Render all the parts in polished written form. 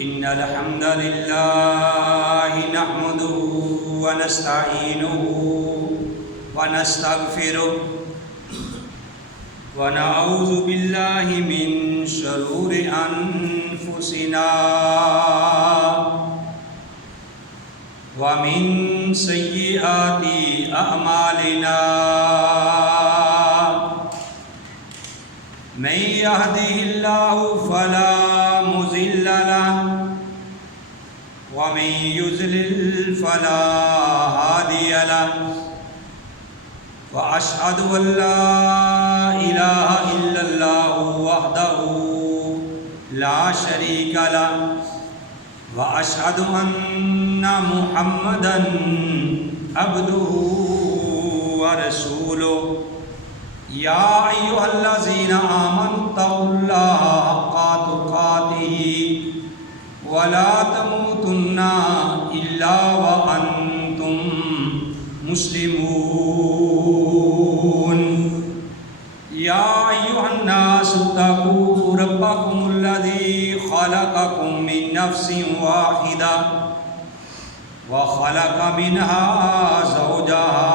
إن الحمد لله نحمده ونستعينه ونستغفره ونعوذ بالله من شرور أنفسنا ومن سيئات أعمالنا من يهده الله فلا مضل له ومن يضلل فلا هادي له وأشهد أن لا إله إلا الله وحده لا شريك له وأشهد أن محمدًا عبده ورسوله يا أيها الذين آمنوا اتقوا الله حق تقاته ولا تموتن إلا وأنتم مسلمون يا أيها الناس اتقوا ربكم الذي خلقكم من نفس واحدة وخلق منها زوجها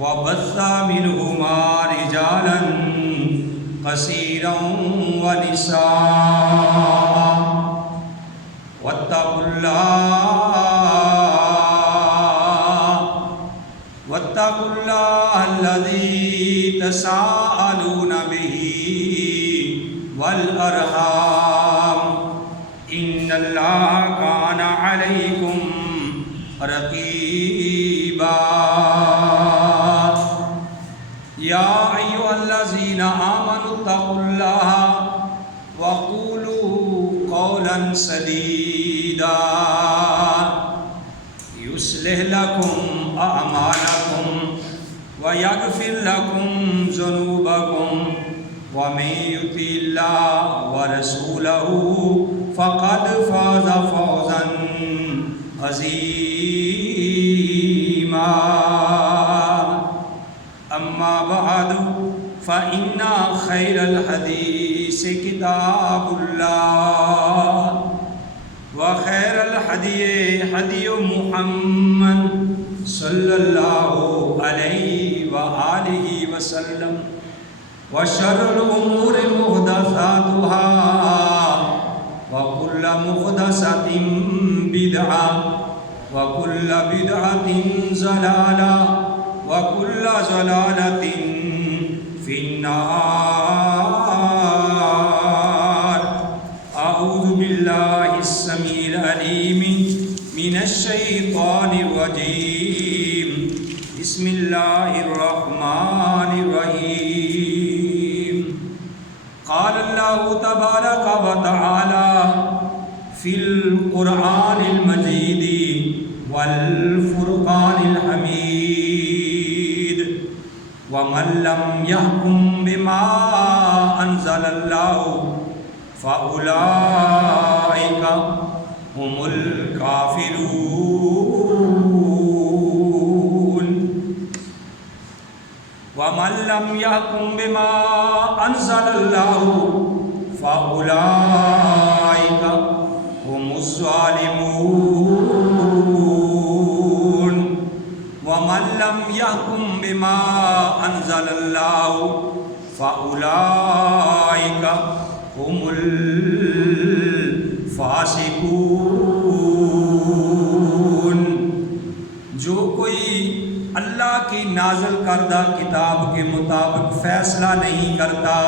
وبث منهما رجالا كثيرا ونساء واتقوا الله الذي تساءلون به والأرحام إن الله كان عليكم رقيبا يا أيها الذين آمنوا اتقوا الله وقولوا قولا سديدا يصلح لكم أعمالكم ويغفر لكم ذنوبكم ومن يطع الله ورسوله فقد فاز فوزا عظيما أما بعد فإن خير الحديث كتاب الله وخير الهدي هدي محمد صلى الله عليه وآله وسلم وشر الأمور محدثاتها وكل محدثة بدعة وكل بدعة ضلالة وكل ضلالة في النار. أعوذ بالله السميع العليم من الشيطان الرجيم. بسم الله الرحمن الرحيم. قال الله تبارك وتعالى في القرآن المجيد والفرقان الحميد ومن لم يحكم بما أنزل الله فأولئك هم الكافرون ومن لم يحكم بما أنزل الله فأولئك هم الظالمون ومن لم يحكم بما أنزل الله فأولئك هم الفاسقون. جو کوئی اللہ کی نازل کردہ کتاب کے مطابق فیصلہ نہیں کرتا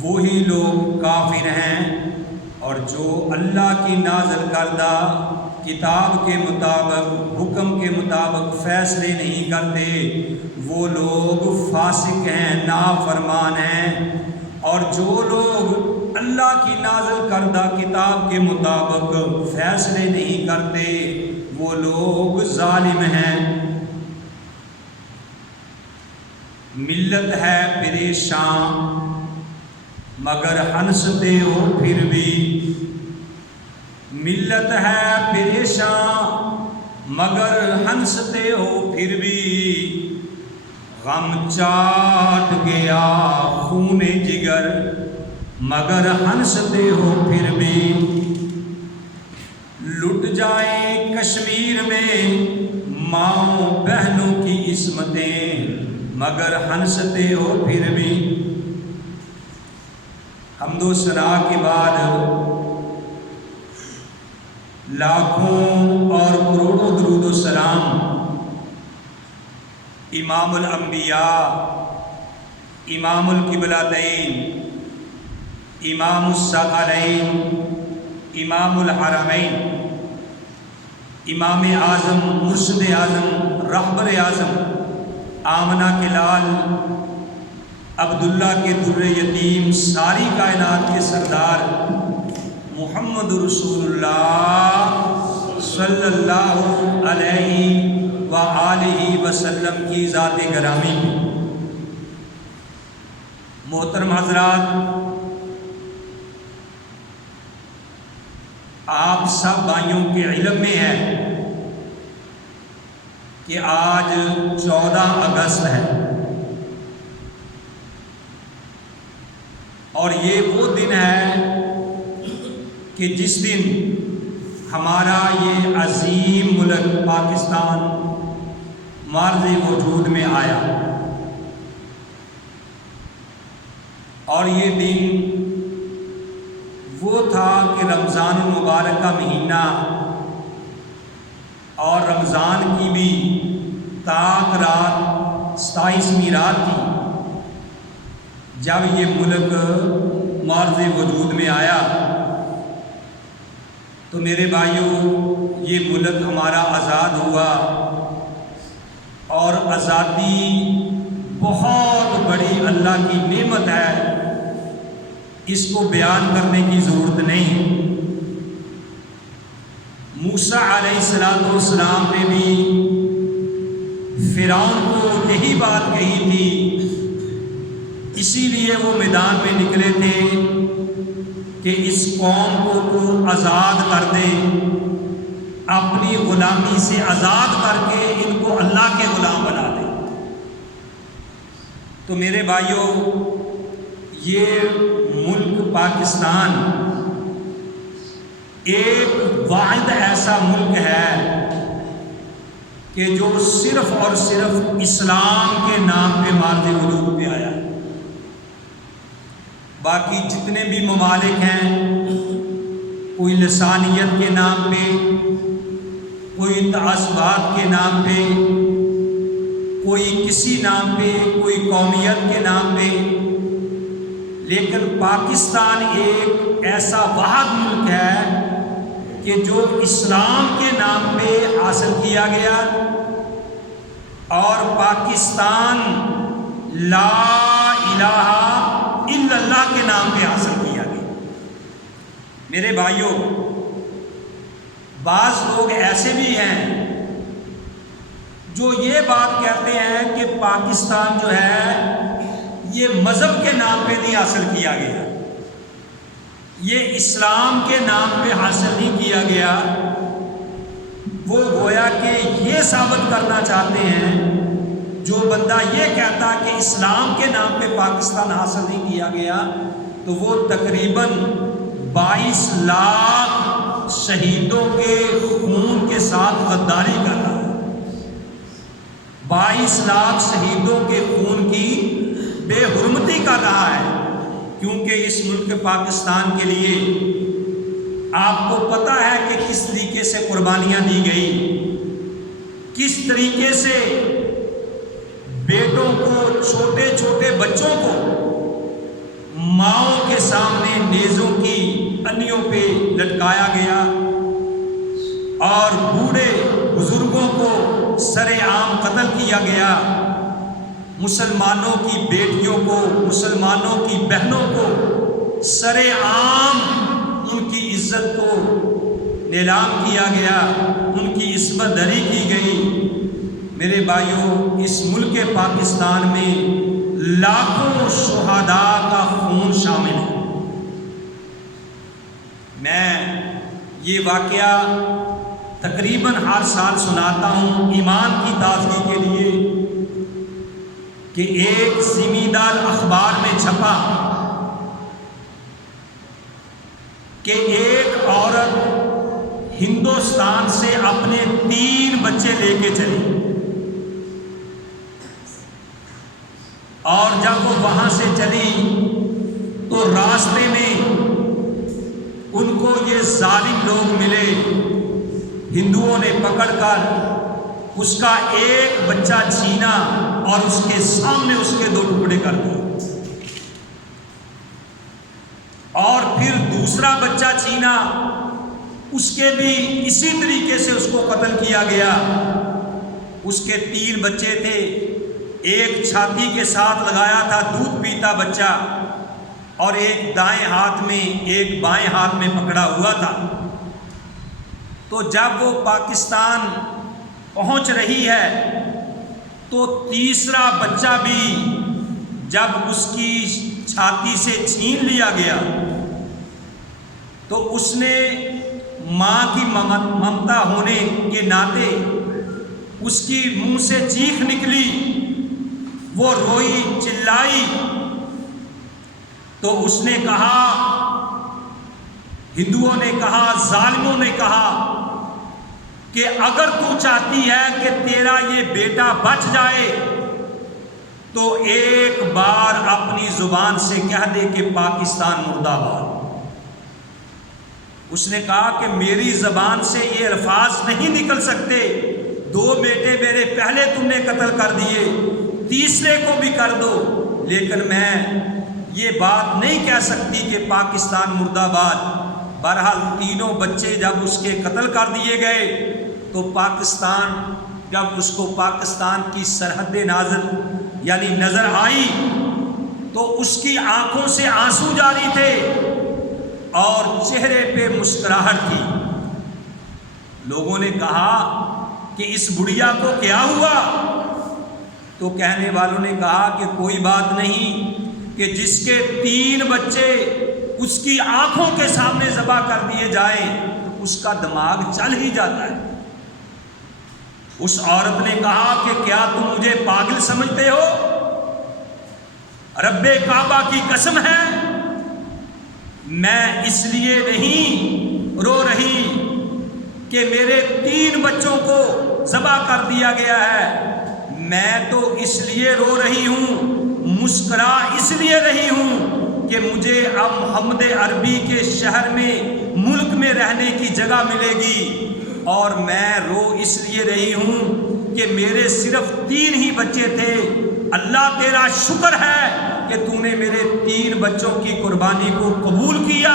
وہی لوگ کافر ہیں، اور جو اللہ کی نازل کردہ کتاب کے مطابق حکم کے مطابق فیصلے نہیں کرتے وہ لوگ فاسق ہیں، نافرمان ہیں. اور جو لوگ اللہ کی نازل کردہ کتاب کے مطابق فیصلے نہیں کرتے وہ لوگ ظالم ہیں. ملت ہے پریشان مگر ہنستے ہو پھر بھی، ملت ہے پریشان مگر ہنستے ہو پھر بھی، غم چاٹ گیا خون جگر مگر ہنستے ہو پھر بھی، لٹ جائیں کشمیر میں ماؤں بہنوں کی عصمتیں، مگر ہنستے ہو پھر بھی۔ حمد و ثنا کے بعد لاکھوں اور کروڑوں درود و سلام امام الانبیاء، امام القبلتین، امام الثقلین، امام الحرمین، امام اعظم، مرشد اعظم، رہبر اعظم، آمنہ کے لال، عبداللہ کے در یتیم، ساری کائنات کے سردار محمد رسول اللہ صلی اللہ علیہ وآلہ وسلم کی ذات گرامی۔ محترم حضرات، آپ سب بھائیوں کے علم میں ہے کہ آج 14 اگست ہے، اور یہ وہ دن ہے کہ جس دن ہمارا یہ عظیم ملک پاکستان معرض وجود میں آیا، اور یہ دن وہ تھا کہ رمضان المبارک کا مہینہ اور رمضان کی بھی تاک رات 27ویں رات تھی جب یہ ملک معرض وجود میں آیا۔ تو میرے بھائیوں، یہ ملک ہمارا آزاد ہوا، اور آزادی بہت بڑی اللہ کی نعمت ہے، اس کو بیان کرنے کی ضرورت نہیں۔ موسیٰ علیہ السلام نے بھی فرعون کو یہی بات کہی تھی، اسی لیے وہ میدان میں نکلے تھے کہ اس قوم کو تو آزاد کر دے، اپنی غلامی سے آزاد کر کے ان کو اللہ کے غلام بنا دے۔ تو میرے بھائیوں، یہ ملک پاکستان ایک واحد ایسا ملک ہے کہ جو صرف اور صرف اسلام کے نام پہ معرض وجود پہ آیا۔ باقی جتنے بھی ممالک ہیں، کوئی لسانیت کے نام پہ، کوئی تعصبات کے نام پہ، کوئی کسی نام پہ، کوئی قومیت کے نام پہ، لیکن پاکستان ایک ایسا واحد ملک ہے کہ جو اسلام کے نام پہ حاصل کیا گیا، اور پاکستان لا الہ الا اللہ کے نام پہ حاصل کیا گیا۔ میرے بھائیوں، بعض لوگ ایسے بھی ہیں جو یہ بات کہتے ہیں کہ پاکستان جو ہے یہ مذہب کے نام پہ نہیں حاصل کیا گیا، یہ اسلام کے نام پہ حاصل نہیں کیا گیا۔ وہ گویا کہ یہ ثابت کرنا چاہتے ہیں، جو بندہ یہ کہتا کہ اسلام کے نام پہ پاکستان حاصل نہیں کیا گیا، تو وہ تقریباً 22 لاکھ شہیدوں کے خون کے ساتھ غداری کر رہا ہے۔ 22 لاکھ شہیدوں کے خون کی بے حرمتی کر رہا ہے، کیونکہ اس ملک پاکستان کے لیے آپ کو پتہ ہے کہ کس طریقے سے قربانیاں دی گئی، کس طریقے سے بیٹوں کو، چھوٹے چھوٹے بچوں کو ماؤں کے سامنے نیزوں کی انیوں پہ لٹکایا گیا، اور بوڑھے بزرگوں کو سر عام قتل کیا گیا، مسلمانوں کی بیٹیوں کو، مسلمانوں کی بہنوں کو سر عام ان کی عزت کو نیلام کیا گیا، ان کی عصمت دری کی گئی۔ میرے بھائیوں، اس ملک پاکستان میں لاکھوں شہداء کا خون شامل ہے۔ میں یہ واقعہ تقریباً ہر سال سناتا ہوں ایمان کی تازگی کے لیے، کہ ایک زمیندار اخبار میں چھپا کہ ایک عورت ہندوستان سے اپنے 3 بچے لے کے چلی، اور جب وہ وہاں سے چلی تو راستے میں ان کو یہ ظالم لوگ ملے، ہندوؤں نے پکڑ کر اس کا ایک بچہ چھینا اور اس کے سامنے اس کے 2 ٹکڑے کر دیے، اور پھر دوسرا بچہ چھینا، اس کے بھی اسی طریقے سے اس کو قتل کیا گیا۔ اس کے 3 بچے تھے، ایک چھاتی کے ساتھ لگایا تھا دودھ پیتا بچہ، اور ایک دائیں ہاتھ میں ایک بائیں ہاتھ میں پکڑا ہوا تھا۔ تو جب وہ پاکستان پہنچ رہی ہے تو تیسرا بچہ بھی جب اس کی چھاتی سے چھین لیا گیا تو اس نے ماں کی ممتا ہونے کے ناطے اس کی منہ سے چیخ نکلی، وہ روئی چلائی، تو اس نے کہا، ہندوؤں نے کہا، ظالموں نے کہا کہ اگر تو چاہتی ہے کہ تیرا یہ بیٹا بچ جائے تو ایک بار اپنی زبان سے کہہ دے کہ پاکستان مردہ باد۔ اس نے کہا کہ میری زبان سے یہ الفاظ نہیں نکل سکتے، 2 بیٹے میرے پہلے تم نے قتل کر دیے، تیسرے کو بھی کر دو، لیکن میں یہ بات نہیں کہہ سکتی کہ پاکستان مردہ باد۔ بہرحال 3 بچے جب اس کے قتل کر دیے گئے تو پاکستان، جب اس کو پاکستان کی سرحد نظر آئی تو اس کی آنکھوں سے آنسو جاری تھے اور چہرے پہ مسکراہٹ تھی۔ لوگوں نے کہا کہ اس بڑھیا کو کیا ہوا؟ تو کہنے والوں نے کہا کہ کوئی بات نہیں، کہ جس کے 3 بچے اس کی آنکھوں کے سامنے ذبح کر دیے جائیں تو اس کا دماغ چل ہی جاتا ہے۔ اس عورت نے کہا کہ کیا تم مجھے پاگل سمجھتے ہو؟ رب کعبہ کی قسم ہے، میں اس لیے نہیں رو رہی کہ میرے 3 بچوں کو ذبح کر دیا گیا ہے، میں تو اس لیے رو رہی ہوں، مسکرا اس لیے رہی ہوں کہ مجھے اب محمد عربی کے شہر میں، ملک میں رہنے کی جگہ ملے گی، اور میں رو اس لیے رہی ہوں کہ میرے صرف 3 ہی بچے تھے، اللہ تیرا شکر ہے کہ تو نے میرے 3 بچوں کی قربانی کو قبول کیا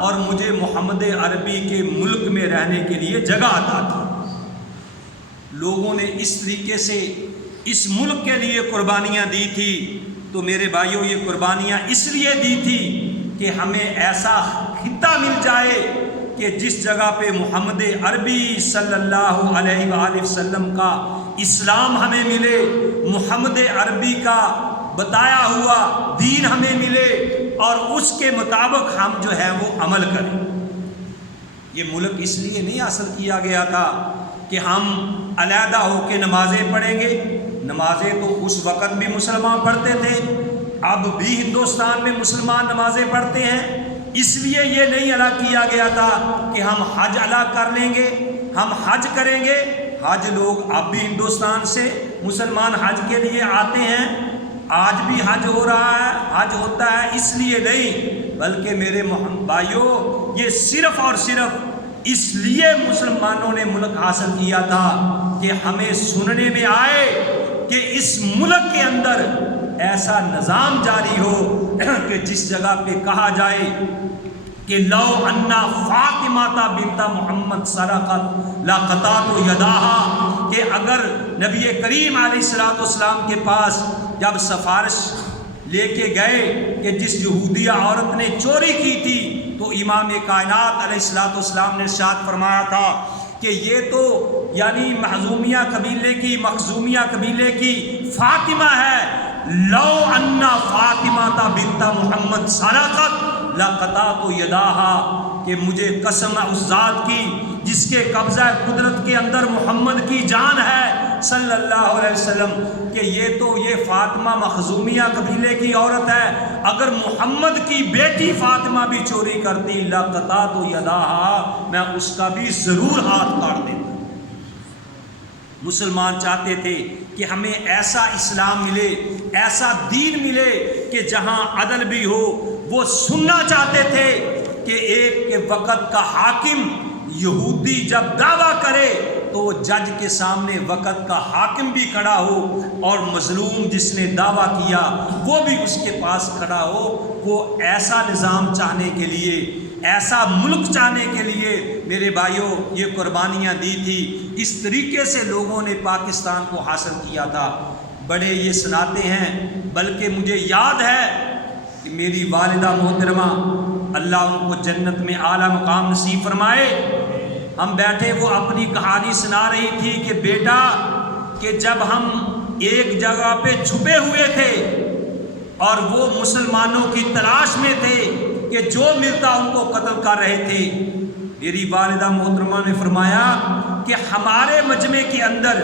اور مجھے محمد عربی کے ملک میں رہنے کے لیے جگہ عطا کی۔ لوگوں نے اس طریقے سے اس ملک کے لیے قربانیاں دی تھی، تو میرے بھائیوں یہ قربانیاں اس لیے دی تھی کہ ہمیں ایسا خطہ مل جائے کہ جس جگہ پہ محمد عربی صلی اللہ علیہ وآلہ وسلم کا اسلام ہمیں ملے، محمد عربی کا بتایا ہوا دین ہمیں ملے، اور اس کے مطابق ہم جو ہے وہ عمل کریں۔ یہ ملک اس لیے نہیں حاصل کیا گیا تھا کہ ہم علیحدہ ہو کے نمازیں پڑھیں گے، نمازیں تو اس وقت بھی مسلمان پڑھتے تھے، اب بھی ہندوستان میں مسلمان نمازیں پڑھتے ہیں، اس لیے یہ نہیں الگ کیا گیا تھا کہ ہم حج الگ کر لیں گے، ہم حج کریں گے۔ حج لوگ اب بھی ہندوستان سے مسلمان حج کے لیے آتے ہیں، آج بھی حج ہو رہا ہے، حج ہوتا ہے، اس لیے نہیں، بلکہ میرے بھائیوں یہ صرف اور صرف اس لیے مسلمانوں نے ملک حاصل کیا تھا کہ ہمیں سننے میں آئے کہ اس ملک کے اندر ایسا نظام جاری ہو کہ جس جگہ پہ کہا جائے کہ لو انا فاطمہ بنت محمد سرقت لقطعت یداہا، کہ اگر نبی کریم علیہ السلام کے پاس جب سفارش لے کے گئے کہ جس یہودیہ عورت نے چوری کی تھی، تو امام کائنات علیہ السلام نے ارشاد فرمایا تھا کہ یہ تو یعنی مخزومیہ قبیلے کی فاطمہ ہے، لو انا فاطمہ بنت محمد سرقت لقطعت یداہا، کہ مجھے قسم ہے اس ذات کی جس کے قبضہ قدرت کے اندر محمد کی جان ہے صلی اللہ علیہ وسلم، کہ یہ فاطمہ مخزومیہ قبیلے کی عورت ہے، اگر محمد کی بیٹی فاطمہ بھی چوری کرتی لقطعت یداہا، میں اس کا بھی ضرور ہاتھ کاٹ دیتا۔ مسلمان چاہتے تھے کہ ہمیں ایسا اسلام ملے، ایسا دین ملے کہ جہاں عدل بھی ہو۔ وہ سننا چاہتے تھے کہ ایک کے وقت کا حاکم یہودی جب دعویٰ کرے تو جج کے سامنے وقت کا حاکم بھی کھڑا ہو، اور مظلوم جس نے دعویٰ کیا وہ بھی اس کے پاس کھڑا ہو۔ وہ ایسا نظام چاہنے کے لیے، ایسا ملک چاہنے کے لیے میرے بھائیوں یہ قربانیاں دی تھی۔ اس طریقے سے لوگوں نے پاکستان کو حاصل کیا تھا۔ بڑے یہ سناتے ہیں، بلکہ مجھے یاد ہے کہ میری والدہ محترمہ اللہ ان کو جنت میں اعلیٰ مقام نصیب فرمائے، ہم بیٹھے وہ اپنی کہانی سنا رہی تھی کہ بیٹا کہ جب ہم ایک جگہ پہ چھپے ہوئے تھے اور وہ مسلمانوں کی تلاش میں تھے کہ جو ملتا ان کو قتل کر رہے تھے، میری والدہ محترمہ نے فرمایا کہ ہمارے مجمع کے اندر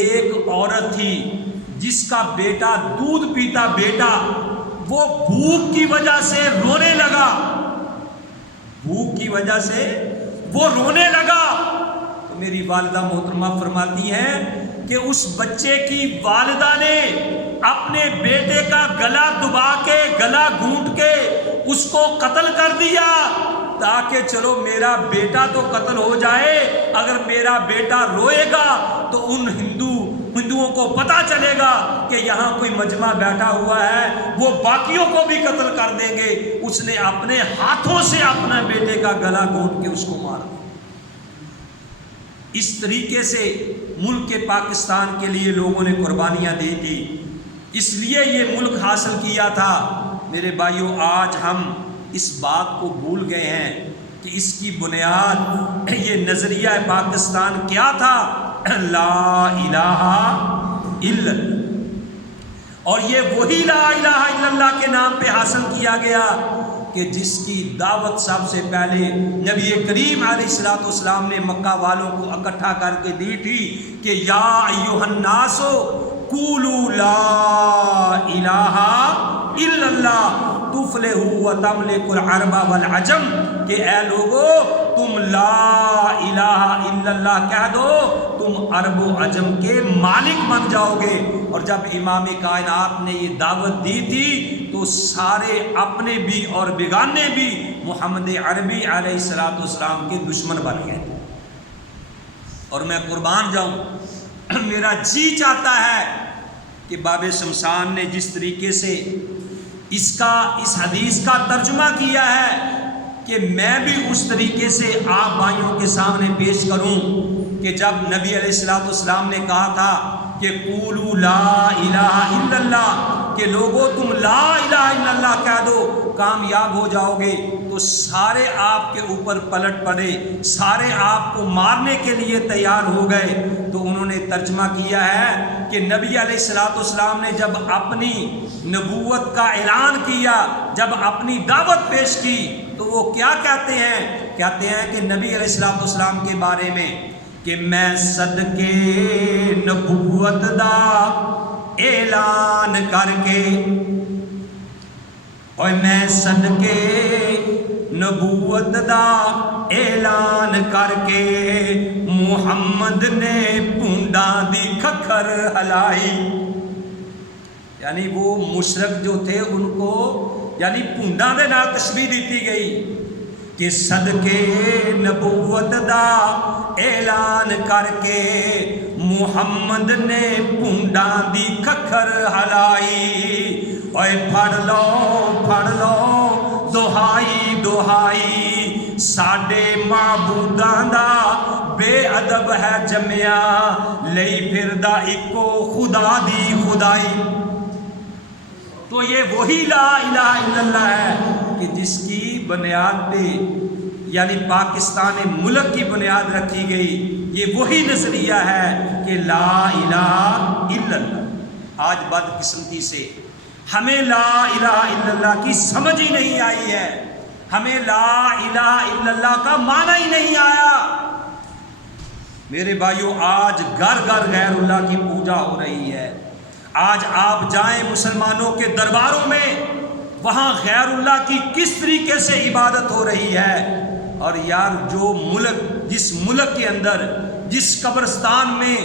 ایک عورت تھی جس کا بیٹا دودھ پیتا بیٹا وہ بھوک کی وجہ سے رونے لگا، بھوک کی وجہ سے وہ رونے لگا۔ تو میری والدہ محترمہ فرماتی ہیں کہ اس بچے کی والدہ نے اپنے بیٹے کا گلا دبا کے، گلا گھونٹ کے اس کو قتل کر دیا، تاکہ چلو میرا بیٹا تو قتل ہو جائے، اگر میرا بیٹا روئے گا تو ان ہندوؤں کو پتہ چلے گا کہ یہاں کوئی مجمع بیٹھا ہوا ہے، وہ باقیوں کو بھی قتل کر دیں گے۔ اس نے اپنے ہاتھوں سے اپنے بیٹے کا گلا گھونٹ کے اس کو مار دیا۔ اس طریقے سے ملک پاکستان کے لیے لوگوں نے قربانیاں دی تھی، اس لیے یہ ملک حاصل کیا تھا۔ میرے بھائیوں آج ہم اس بات کو بھول گئے ہیں کہ اس کی بنیاد یہ نظریہ پاکستان کیا تھا؟ لا الہ الا اللہ۔ اور یہ وہی لا الہ الا اللہ کے نام پہ حاصل کیا گیا کہ جس کی دعوت سب سے پہلے نبی کریم علیہ الصلوۃ والسلام نے مکہ والوں کو اکٹھا کر کے دی تھی کہ یا ایھا الناس قولوا لا الہ الا اللہ تفلحوا وتملکوا العرب والعجم، کہ اے لوگو تم لا الہ الا اللہ کہہ دو، تم عرب و عجم کے مالک بن جاؤ گے۔ اور جب امام کائنات نے یہ دعوت دی تھی تو سارے اپنے بھی اور بیگانے بھی محمد عربی علیہ الصلوۃ والسلام کے دشمن بن گئے۔ اور میں قربان جاؤں، میرا جی چاہتا ہے کہ باب شمشان نے جس طریقے سے اس حدیث کا ترجمہ کیا ہے کہ میں بھی اس طریقے سے آپ بھائیوں کے سامنے پیش کروں کہ جب نبی علیہ الصلوۃ والسلام نے کہا تھا کہ قولوا لا الہ الا اللہ، کہ لوگو تم لا الہ الا اللہ کہہ دو کامیاب ہو جاؤ گے، تو سارے آپ کے اوپر پلٹ پڑے، سارے آپ کو مارنے کے لیے تیار ہو گئے۔ تو انہوں نے ترجمہ کیا ہے کہ نبی علیہ الصلوۃ والسلام نے جب اپنی نبوت کا اعلان کیا، جب اپنی دعوت پیش کی، تو وہ کیا کہتے ہیں؟ کہتے ہیں کہ نبی علیہ الصلوۃ والسلام کے بارے میں کہ میں صدقے نبوت دا اعلان کر کے، اور میں صدقے نبوت دا اعلان کر کے محمد نے پونڈاں دی کھکھر ہلائی۔ یعنی وہ مشرک جو تھے ان کو یعنی پونڈاں دے نال تشبیہ دیتی گئی کہ صدقے نبوت دا اعلان کر کے محمد نے پونڈاں دی کھکھر ہلائی۔ اوے پھڑ لو دہائی دہائی، ساڈے معبوداں دا بے ادب ہے جمیا، لئی پھردا اکو خدا دی خدائی۔ تو یہ وہی لا الہ الا اللہ ہے کہ جس کی بنیاد پہ یعنی پاکستان ملک کی بنیاد رکھی گئی۔ یہ وہی نظریہ ہے کہ لا الہ الا اللہ۔ آج بدقسمتی سے ہمیں لا الہ الا اللہ کی سمجھ ہی نہیں آئی ہے، ہمیں لا الہ الا اللہ کا معنی ہی نہیں آیا۔ میرے بھائیوں آج گھر گھر غیر اللہ کی پوجا ہو رہی ہے، آج آپ جائیں مسلمانوں کے درباروں میں، وہاں غیر اللہ کی کس طریقے سے عبادت ہو رہی ہے۔ اور یار جس ملک کے اندر جس قبرستان میں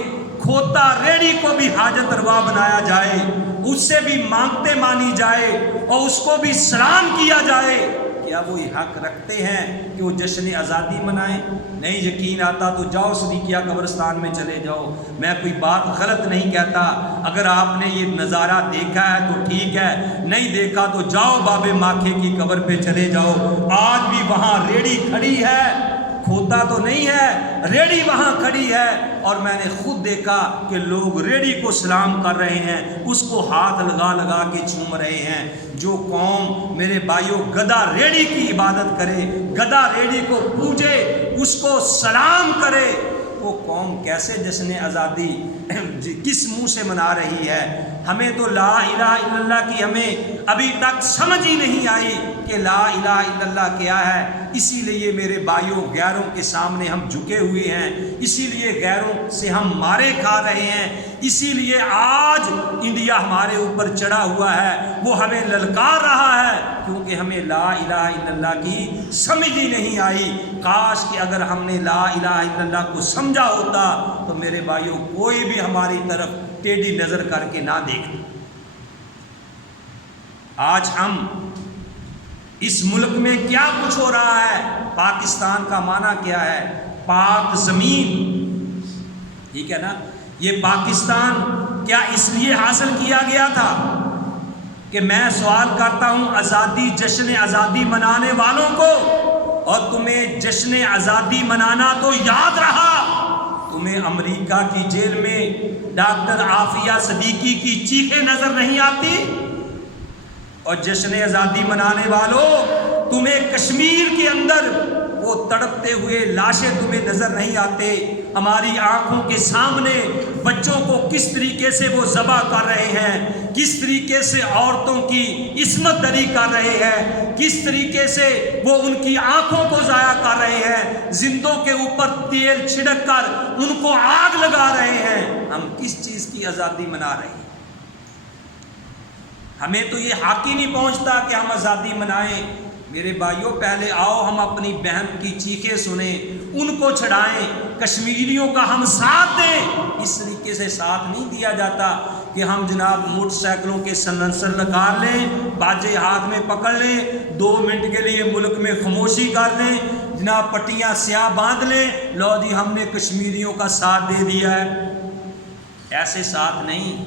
کھوتا ریڑی کو بھی حاجت روا بنایا جائے، اس سے بھی مانگتے مانی جائے اور اس کو بھی سلام کیا جائے، کیا وہ یہ حق رکھتے ہیں کہ وہ جشن آزادی منائیں؟ نہیں یقین آتا تو جاؤ صدیقیہ قبرستان میں چلے جاؤ، میں کوئی بات غلط نہیں کہتا، اگر آپ نے یہ نظارہ دیکھا ہے تو ٹھیک ہے، نہیں دیکھا تو جاؤ باب ماکھے کی قبر پہ چلے جاؤ، آج بھی وہاں ریڑی کھڑی ہے، کھوتا تو نہیں ہے، ریڑی وہاں کھڑی ہے، اور میں نے خود دیکھا کہ لوگ ریڑی کو سلام کر رہے ہیں، اس کو ہاتھ لگا لگا کے چوم رہے ہیں۔ جو قوم میرے بھائیوں گدھا ریڑی کی عبادت کرے، گدھا ریڑی کو پوجے، اس کو سلام کرے، وہ قوم کیسے جشن آزادی کس منہ سے منا رہی ہے؟ ہمیں تو لا الہ الا اللہ کی ہمیں ابھی تک سمجھ ہی نہیں آئی کہ لا الہ الا اللہ کیا ہے۔ اسی لیے میرے بھائیوں غیروں کے سامنے ہم جھکے ہوئے ہیں، اسی لیے غیروں سے ہم مارے کھا رہے ہیں، اسی لیے آج انڈیا ہمارے اوپر چڑھا ہوا ہے، وہ ہمیں للکار رہا ہے، کیونکہ ہمیں لا الہ الا اللہ کی سمجھ ہی نہیں آئی۔ کاش کہ اگر ہم نے لا الہ الا اللہ کو سمجھا ہوتا تو میرے بھائیوں کوئی بھی ہماری طرف ٹیڑھی نظر کر کے نہ دیکھتا۔ آج ہم اس ملک میں کیا کچھ ہو رہا ہے؟ پاکستان کا معنی کیا ہے؟ پاک زمین، ٹھیک ہے نا؟ یہ پاکستان کیا اس لیے حاصل کیا گیا تھا کہ میں سوال کرتا ہوں آزادی جشن آزادی منانے والوں کو، اور تمہیں جشن آزادی منانا تو یاد رہا، تمہیں امریکہ کی جیل میں ڈاکٹر عافیہ صدیقی کی چیخیں نظر نہیں آتی؟ اور جشن آزادی منانے والوں، تمہیں کشمیر کے اندر وہ تڑپتے ہوئے لاشیں تمہیں نظر نہیں آتے؟ ہماری آنکھوں کے سامنے بچوں کو کس طریقے سے وہ ذبح کر رہے ہیں، کس طریقے سے عورتوں کی عصمت دری کر رہے ہیں، کس طریقے سے وہ ان کی آنکھوں کو ضائع کر رہے ہیں، زندوں کے اوپر تیل چھڑک کر ان کو آگ لگا رہے ہیں۔ ہم کس چیز کی آزادی منا رہے ہیں؟ ہمیں تو یہ حق ہی نہیں پہنچتا کہ ہم آزادی منائیں۔ میرے بھائیوں پہلے آؤ ہم اپنی بہن کی چیخیں سنیں، ان کو چھڑائیں، کشمیریوں کا ہم ساتھ دیں۔ اس طریقے سے ساتھ نہیں دیا جاتا کہ ہم جناب موٹر سائیکلوں کے سلنسر نکال لیں، باجے ہاتھ میں پکڑ لیں، 2 منٹ کے لیے ملک میں خاموشی کر لیں، جناب پٹیاں سیاہ باندھ لیں، لو جی ہم نے کشمیریوں کا ساتھ دے دیا ہے۔ ایسے ساتھ نہیں،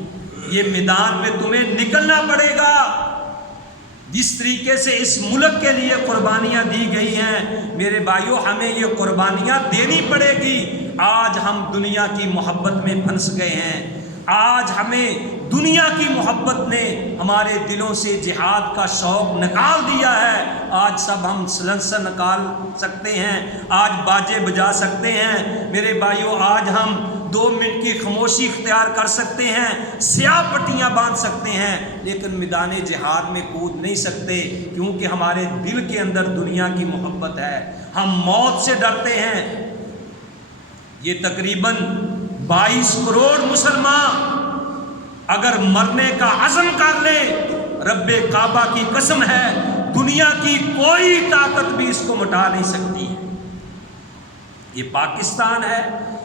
یہ میدان میں تمہیں نکلنا پڑے گا۔ جس طریقے سے اس ملک کے لیے قربانیاں دی گئی ہیں میرے بھائیوں، ہمیں یہ قربانیاں دینی پڑے گی۔ آج ہم دنیا کی محبت میں پھنس گئے ہیں، آج ہمیں دنیا کی محبت نے ہمارے دلوں سے جہاد کا شوق نکال دیا ہے۔ آج سب ہم سلنسر نکال سکتے ہیں، آج باجے بجا سکتے ہیں میرے بھائیوں، آج ہم 2 منٹ کی خاموشی اختیار کر سکتے ہیں، سیاہ پٹیاں باندھ سکتے ہیں، لیکن میدان جہاد میں کود نہیں سکتے، کیونکہ ہمارے دل کے اندر دنیا کی محبت ہے، ہم موت سے ڈرتے ہیں۔ یہ تقریباً 22 کروڑ مسلمان اگر مرنے کا عزم کر لے، رب کعبہ کی قسم ہے دنیا کی کوئی طاقت بھی اس کو مٹا نہیں سکتی۔ یہ پاکستان ہے،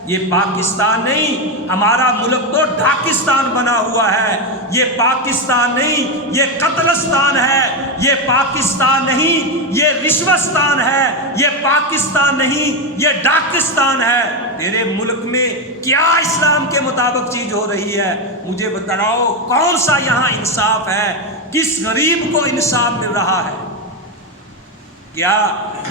یہ پاکستان نہیں، ہمارا ملک تو ڈھاکستان بنا ہوا ہے۔ یہ پاکستان نہیں، یہ قتلستان ہے۔ یہ پاکستان نہیں، یہ رشوتستان ہے۔ یہ پاکستان نہیں، یہ ڈاکستان ہے۔ تیرے ملک میں کیا اسلام کے مطابق چیز ہو رہی ہے؟ مجھے بتلاؤ، کون سا یہاں انصاف ہے؟ کس غریب کو انصاف مل رہا ہے؟ کیا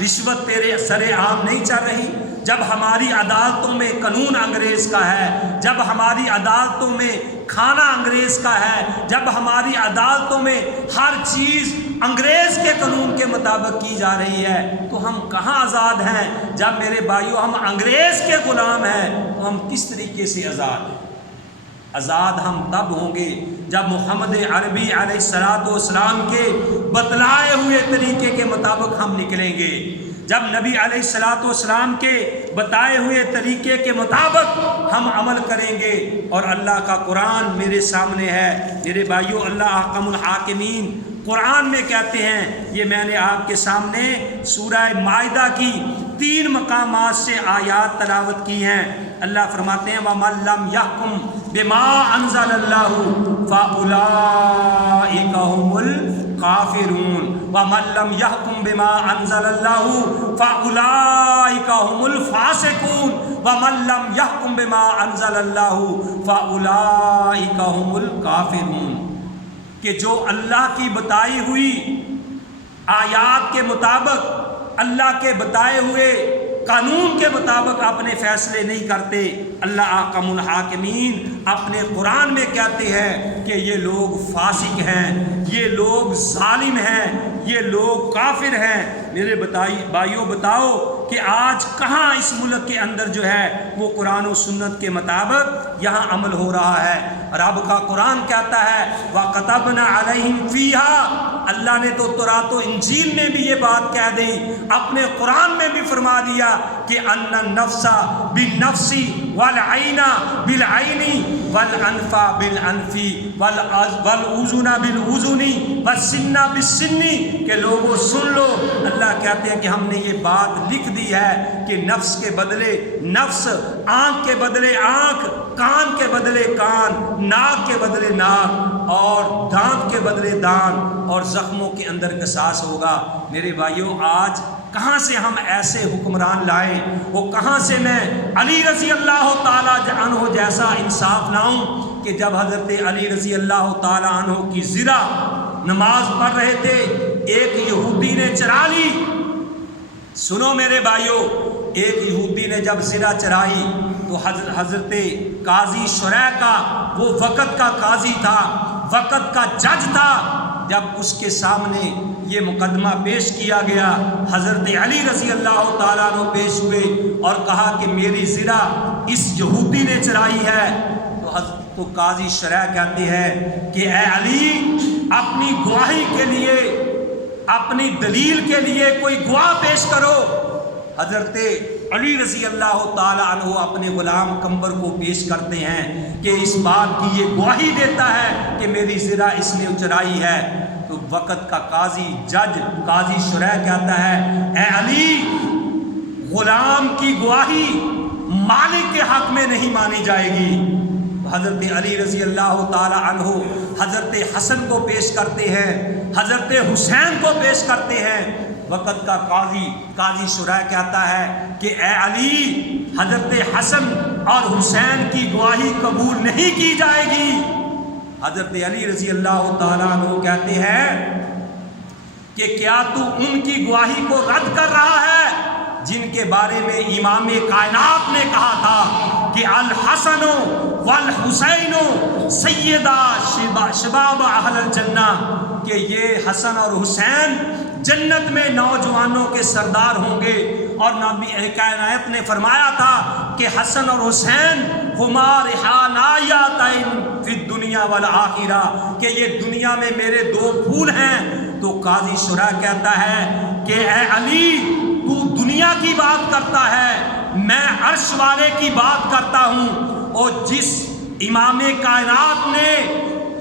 رشوت تیرے سر عام نہیں چل رہی؟ جب ہماری عدالتوں میں قانون انگریز کا ہے، جب ہماری عدالتوں میں کھانا انگریز کا ہے، جب ہماری عدالتوں میں ہر چیز انگریز کے قانون کے مطابق کی جا رہی ہے، تو ہم کہاں آزاد ہیں؟ جب میرے بھائیوں ہم انگریز کے غلام ہیں تو ہم کس طریقے سے آزاد ہیں؟ آزاد ہم تب ہوں گے جب محمد عربی علیہ السلام کے بتلائے ہوئے طریقے کے مطابق ہم نکلیں گے، جب نبی علیہ الصلوۃ والسلام کے بتائے ہوئے طریقے کے مطابق ہم عمل کریں گے، اور اللہ کا قرآن میرے سامنے ہے میرے بھائیوں، اللہ احکم الحاکمین قرآن میں کہتے ہیں، یہ میں نے آپ کے سامنے سورہ مائدہ کی 3 مقامات سے آیات تلاوت کی ہیں۔ اللہ فرماتے ہیں وَمَن لَّمْ يَحْكُم بِمَا أَنزَلَ اللَّهُ فَأُولَٰئِكَ هُمُ الْكَافِرُونَ وَمَن لَّمْ يَحْكُم بِمَا أَنزَلَ اللَّهُ فَأُولَٰئِكَ هُمُ الْفَاسِقُونَ وَمَن لَّمْ يَحْكُم بِمَا أَنزَلَ اللَّهُ فَأُولَٰئِكَ هُمُ الْكَافِرُونَ، کہ جو اللہ کی بتائی ہوئی آیات کے مطابق، اللہ کے بتائے ہوئے قانون کے مطابق اپنے فیصلے نہیں کرتے، اللہ احکم الحاکمین اپنے قرآن میں کہتے ہیں کہ یہ لوگ فاسق ہیں، یہ لوگ ظالم ہیں، یہ لوگ کافر ہیں۔ میرے بھائیوں بتاؤ کہ آج کہاں اس ملک کے اندر جو ہے وہ قرآن و سنت کے مطابق یہاں عمل ہو رہا ہے؟ رب کا قرآن کہتا ہے وَكَتَبْنَا عَلَيْهِمْ فِيهَا، اللہ نے تو تورات و انجیل میں بھی یہ بات کہہ دی، اپنے قرآن میں بھی فرما دیا کہ ان النفس بالنفس والعین بالعین والانف بالانف والاذن بالاذن والسن بالسن، کہ لوگوں سن لو، اللہ کہتے ہیں کہ ہم نے یہ بات لکھ دی ہے کہ نفس کے بدلے نفس، آنکھ کے بدلے آنکھ، کان کے بدلے کان، ناک کے بدلے ناک، اور دانت کے بدلے دانت، اور زخموں کے اندر قصاص ہوگا۔ میرے بھائیوں آج کہاں سے ہم ایسے حکمران لائیں، وہ کہاں سے میں علی رضی اللہ تعالیٰ عنہ جیسا انصاف لاؤں کہ جب حضرت علی رضی اللہ تعالیٰ عنہ کی زرہ نماز پڑھ رہے تھے، ایک یہودی نے چرا لی۔ سنو میرے بھائیوں، ایک یہودی نے جب زرہ چرائی تو حضرت قاضی شرح کا، وہ وقت کا قاضی تھا، وقت کا جج تھا، جب اس کے سامنے یہ مقدمہ پیش کیا گیا، حضرت علی رضی اللہ تعالیٰ عنہ پیش ہوئے اور کہا کہ میری زرہ اس یہودی نے چرائی ہے، تو قاضی شرح کہتے ہیں کہ اے علی، اپنی گواہی کے لیے، اپنی دلیل کے لیے کوئی گواہ پیش کرو۔ حضرت علی رضی اللہ تعالیٰ عنہ اپنے غلام قمبر کو پیش کرتے ہیں کہ اس بات کی یہ گواہی دیتا ہے کہ میری زرہ اس نے چرائی ہے۔ تو وقت کا قاضی جج قاضی شرح کہتا ہے اے علی، غلام کی گواہی مالک کے حق میں نہیں مانی جائے گی۔ حضرت علی رضی اللہ تعالی عنہ حضرت حسن کو پیش کرتے ہیں، حضرت حسین کو پیش کرتے ہیں۔ وقت کا قاضی شرح کہتا ہے کہ اے علی، حضرت حسن اور حسین کی گواہی قبول نہیں کی جائے گی۔ حضرت علی رضی اللہ تعالیٰ عنہ کہتے ہیں کہ کیا تو ان کی گواہی کو رد کر رہا ہے جن کے بارے میں امام کائنات نے کہا تھا کہ الحسن والحسین سیدہ شباب اہل الجنہ، کہ یہ حسن اور حسین جنت میں نوجوانوں کے سردار ہوں گے۔ اور نبی کائنات نے فرمایا تھا کہ حسن اور حسین ہما ریحانیاتین فی الدنیا والآخرہ، کہ یہ دنیا میں میرے 2 پھول ہیں۔ تو قاضی شرح کہتا ہے کہ اے علی، تو دنیا کی بات کرتا ہے، میں عرش والے کی بات کرتا ہوں، اور جس امام کائنات نے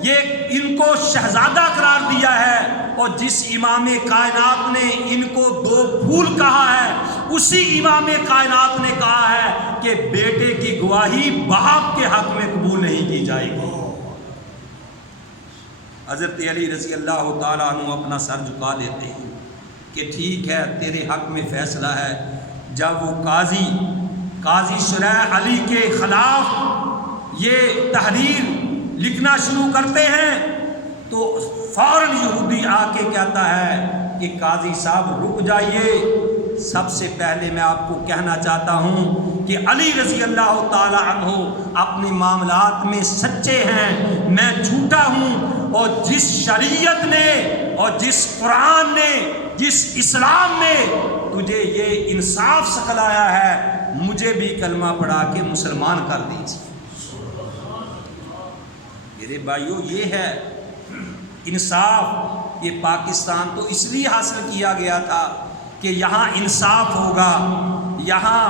یہ ان کو شہزادہ قرار دیا ہے اور جس امام کائنات نے ان کو 2 پھول کہا ہے، اسی امام کائنات نے کہا ہے کہ بیٹے کی گواہی باپ کے حق میں قبول نہیں کی جائے گی۔ حضرت علی رضی اللہ تعالیٰ عنہ اپنا سر جھکا دیتے ہیں کہ ٹھیک ہے، تیرے حق میں فیصلہ ہے۔ جب وہ قاضی شرح علی کے خلاف یہ تحریر لکھنا شروع کرتے ہیں تو فوراً یہودی آ کے کہتا ہے کہ قاضی صاحب رک جائیے، سب سے پہلے میں آپ کو کہنا چاہتا ہوں کہ علی رضی اللہ تعالی عنہ اپنے معاملات میں سچے ہیں، میں جھوٹا ہوں، اور جس شریعت نے اور جس قرآن نے جس اسلام نے تجھے یہ انصاف سکھلایا ہے، مجھے بھی کلمہ پڑھا کے مسلمان کر دیجیے۔ میرے بھائیوں، یہ ہے انصاف۔ یہ پاکستان تو اس لیے حاصل کیا گیا تھا کہ یہاں انصاف ہوگا، یہاں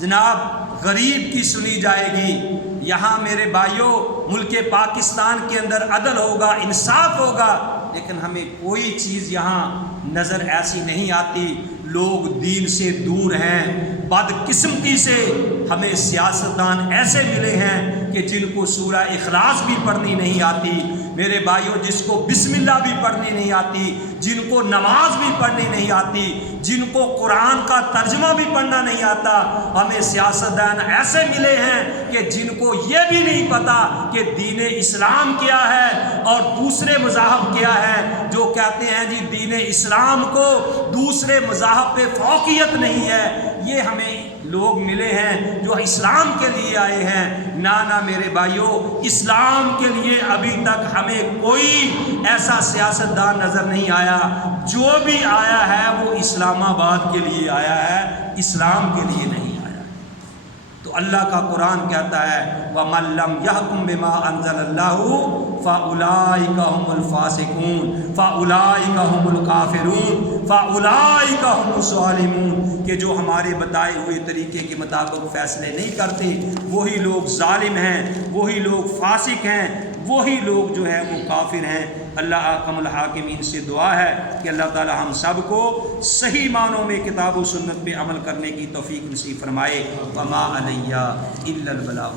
جناب غریب کی سنی جائے گی، یہاں میرے بھائیوں ملک پاکستان کے اندر عدل ہوگا، انصاف ہوگا، لیکن ہمیں کوئی چیز یہاں نظر ایسی نہیں آتی۔ لوگ دین سے دور ہیں، بدقسمتی سے ہمیں سیاستدان ایسے ملے ہیں کہ جن کو سورہ اخلاص بھی پڑھنی نہیں آتی میرے بھائیوں، جس کو بسم اللہ بھی پڑھنی نہیں آتی، جن کو نماز بھی پڑھنی نہیں آتی، جن کو قرآن کا ترجمہ بھی پڑھنا نہیں آتا۔ ہمیں سیاستدان ایسے ملے ہیں کہ جن کو یہ بھی نہیں پتہ کہ دین اسلام کیا ہے اور دوسرے مذاہب کیا ہے، جو کہتے ہیں جی دین اسلام کو دوسرے مذاہب پہ فوقیت نہیں ہے۔ یہ ہمیں لوگ ملے ہیں جو اسلام کے لیے آئے ہیں۔ نہ میرے بھائیوں، اسلام کے لیے ابھی تک ہمیں کوئی ایسا سیاستدان نظر نہیں آیا۔ جو بھی آیا ہے وہ اسلام آباد کے لیے آیا ہے، اسلام کے لیے نہیں آیا۔ تو اللہ کا قرآن کہتا ہے وَمَن لَّمْ يَحْكُم بِمَا أَنزَلَ اللَّهُ فَأُولَٰئِكَ هُمُ الْفَاسِقُونَ فَأُولَٰئِكَ هُمُ الْكَافِرُونَ فَأُولَٰئِكَ هُمُ الظَّالِمُونَ، کہ جو ہمارے بتائے ہوئے طریقے کے مطابق فیصلے نہیں کرتے وہی لوگ ظالم ہیں، وہی لوگ فاسق ہیں، وہی لوگ جو ہیں وہ کافر ہیں۔ اللہ احکم الحاکمین سے دعا ہے کہ اللہ تعالی ہم سب کو صحیح معنوں میں کتاب و سنت پہ عمل کرنے کی توفیق نصیب فرمائے۔ وما علیہ الا البلاغ۔